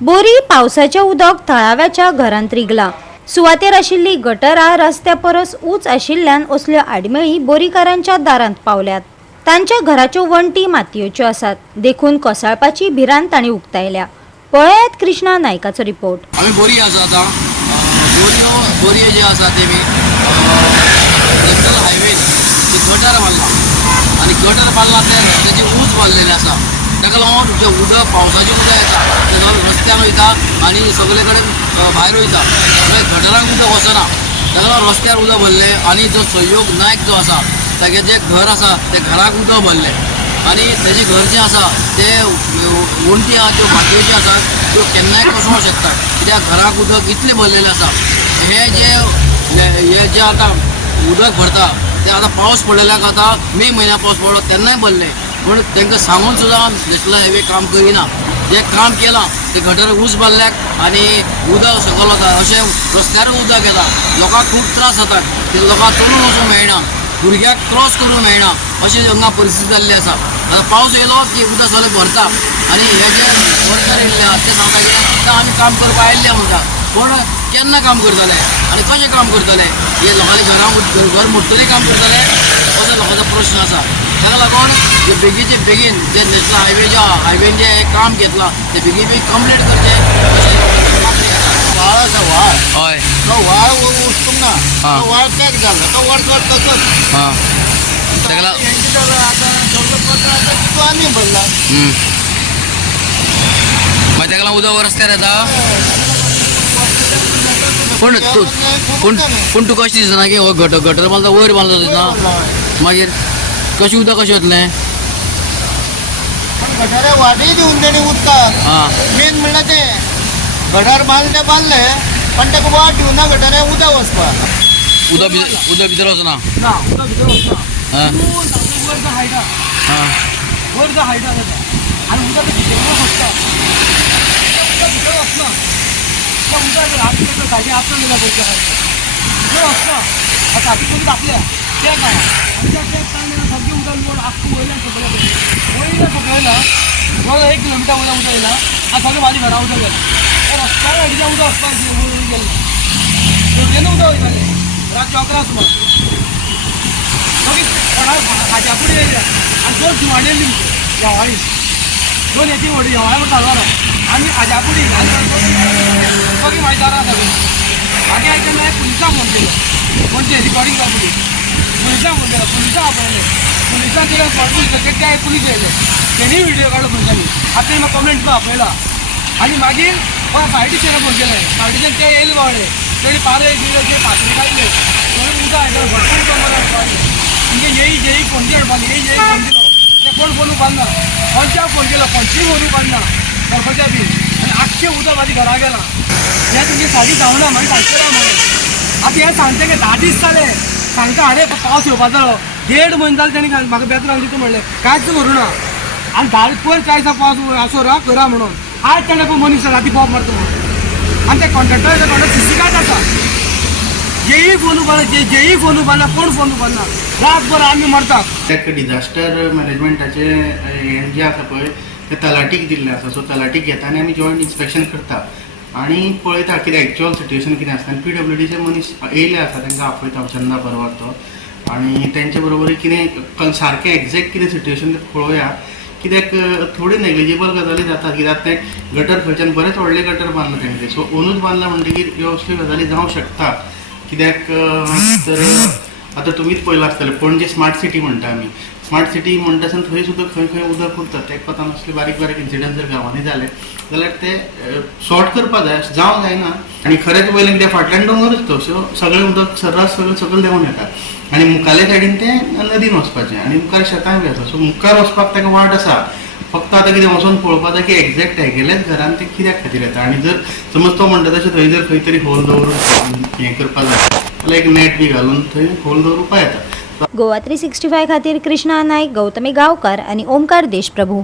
बोरी पावसाचे उदक थळाव्याच्या घरांत रिगला। सुवातेर आशिल्ली गटरां रस्त्या परस उंच आशिल्ल्यान असल्यो आडमेळी बोरीकारांच्या दारांत पावल्यात। तांच्या घराच्यो वणटी मातयेच्यो आसात, देखून कोसळपाची भिरांत तांणी उक्तायल्या। पळयात कृष्णा नायकाचो रिपोर्ट। आम्ही बोरी आसा आता बोरी जे आसा ते नॅशनल हायवे ते गटर बांदला आणि गटर बांदला ते रस्त्याची उंच बांदलेली आसा। ताका लागून जे उदक पावसाचें उदक येता ते सगळें रस्त्यान वयता आणि सगळे कडेन भायर वयता, सगळे गटराक उदक वचना। ताका लागून रस्त्यार उदक भरले आणि जो सहयोग नायक जो आसा तागे जे घर आसा ते घराक उदक भरले आणि तेजे घर जे आसा ते वणटी आहा त्यो मातयेच्यो आसात, त्यो केन्नाय कोसळूंक शकता, कित्याक घराक उदक इतलें भरलेलें आसा। हे जे आतां उदक भरता ते आतां पावस पडलेल्याक आतां मे म्हयन्यात पावस पडलो तेन्नाय भरले, पूण तांकां सांगून सुद्दां नॅशनल हायवे काम करिना। जे काम केलां ते गटर उंच बांदल्याक आनी उदक सकयल वता, अशें रस्त्यार उदक येता, लोकांक खूब त्रास जातात, ते लोकांक चलून वचूंक मेळना, भुरग्यांक क्रॉस करूंक मेळना, अशी हांगा परिस्थिती जाल्ली आसा। आतां पावस येयलो की उदक सगळें भरता आनी हे जे वर्कर येयल्ले आहा ते सांगता की आतां आमी काम करपाक आयिल्ले म्हणटा, पूण केन्ना काम करतले आनी कशें काम करतले? हे लोकांनी घर मोडटरी काम करतले असो लोकांचो प्रश्न आसा। ताका लागून जे बेगीचे बेगीन जे नॅशनल हायवेन जे काम घेतलां ते बेगीन कंप्लीट करचे अशें मागणी आसा। व्हाळ आसा व्हाळ, हय तो व्हाळ वचूंक ना, तो व्हाळ पॅक जाला, तो वर्कर तसोच। हां ताका लागून हेंची तर आतां सगळो पत्र आसा तो आमी भरला। मागीर ताका लागून उदक रस्त्यार येता। पूण तूं कशें दिसना की हो गटर बांदता वयर बांदता दिसना? मागीर कशें उदक कशें वतलें? पण गटारे वाटय दिवन तेणी उदकाक, हां मेन म्हणल्यार तें गटार बांदले पण ताका वाट दिवना गटारे उदक वचपाक। उदक भितर वचना। ना उदक भितर वचना, हां वयर जो हायटा हां वयर जो हायटा जाता आनी उदक भितर वचता, उदक भितर वचना, तो उदक आपल्या सायडीन आपल्या वयता वयर वचना। आतां हाती करून आपल्या ते काय आनी त्या सगळें उदक निवड आख्खो वयल्यान सकयला 1 किलोमिटर वयल्यान उदक येयला आनी सगळें म्हाजी घरा उदक गेलें। रस्त्यार हाडीच्या उदक वचपाक गेलें, रोडयेन उदक वयतालें रातचे 11 सुमार। मागीर हाज्या फुडें येयल्या आनी 2 दिवाणी येयली येवाळी, 2 येती व्हडी येवाळी म्हूण सांगलो आमी हाज्या फुडें सगळीं म्हाजी दारां सगळीं। मागीर हांवें केन्ना पुलिसांक फोन केलो, म्हणजे रिकॉर्डिंग जावपाची, पुलिसांक फोन केलो, पुलिसांक आपयले, पुलिसांक केलें ते पुलीस येयले, तेणी व्हिडियो काडलो पुलिसांनी, आतां म्हाका कंप्लेंट आपयला। आनी मागीर फायटीच्यान फोन केलें, फायटीच्यान ते येयले बावडे, तेणी पाले दिले पात्री काडले, थंय उदक हाडलें, भरपूर उदक हाडपाक म्हणजे येई फोन हाडपाक येई फोन दिलो, ते कोण फोन उबारना, पंचाक फोन केलो, पंचूय फोन उबारना सरपंचा बी, आनी आख्खें उदक म्हाजी घरा गेलां। हें तुमची साडी जावना मागीर सांगता म्हणून। आतां हें सांगता की 10 दीस जाले सांगता, अरे पावस येवपाक जालो, 1.5 म्हयनो जालो तेणी म्हाका बेतरान दिता म्हणलें, कांयच करूं ना आनी 10 पयर कांय पावस आसो करा म्हणून। आज तेणें पळय मनीस राती बॉब मारता म्हणून, आनी ते कॉन्ट्रॅक्टर सीसी कार्ड आसा, जेई फोन उबारना, जेई फोन उबारना, कोण फोन उबारना, रातभर आमी मरतात। डिजास्टर मॅनेजमेंटाचे हें जें आसा पळय तें तलाटीक दिल्लें आसा, सो तलाटीक घेता आनी आमी जॉयंट इन्स्पेक्शन करता आनी पळयता कितें एक्चुअल सिट्युएशन कितें आसता। आनी PWDचे मनीस येयले आसा, तांकां आपयता चंदा परवार तो, आनी तेंचे बरोबर कितें सारकें एक्झॅक्ट कितें सिट्युएशन तें पळोवया, कित्याक थोडी नेग्लिजिबल गजाली जातात, कित्याक ते गटर खंयच्यान बरेच व्हडले गटर बांदला तेंचे, सो अंदूच बांदला म्हणटकीर ह्यो असल्यो गजाली जावंक शकता। कित्याक तर आतां तुमीच पळयलां आसतलें पणजे स्मार्ट सिटी म्हणटा आमी, स्मार्ट सिटी म्हणटा आसतना थंय सुद्दां खंय उदक उरता, तें कोतान असले बारीक इन्सिडंट जर गांवांनी जाले जाल्यार ते सॉर्ट करपा जाय, जावंक जायना। आनी खरेंच वयलें कित्याक फाटल्यान दोंगरच तो, सो सगळें उदक सर्रास सकयल देंवून येता आनी मुखाल्या सायडीन तें नदीन वचपाचें आनी मुखार शेतां बी आसा, सो मुखार वचपाक ताका वाट आसा। फक्त आतां कितें वचून पळोवपाक जाय की एक्झॅक्ट हेगेल्याच घरान ते कित्याक खातीर येता, आनी जर समज तो म्हणटा तशें थंय जर खंय तरी होल दवरून हें करपा जाय जाल्यार एक नेट बी घालून थंय होल दवरुपा येता। गोवा 365 खातीर कृष्णा नायक, गौतमी गांवकार आनी ओमकार देशप्रभू।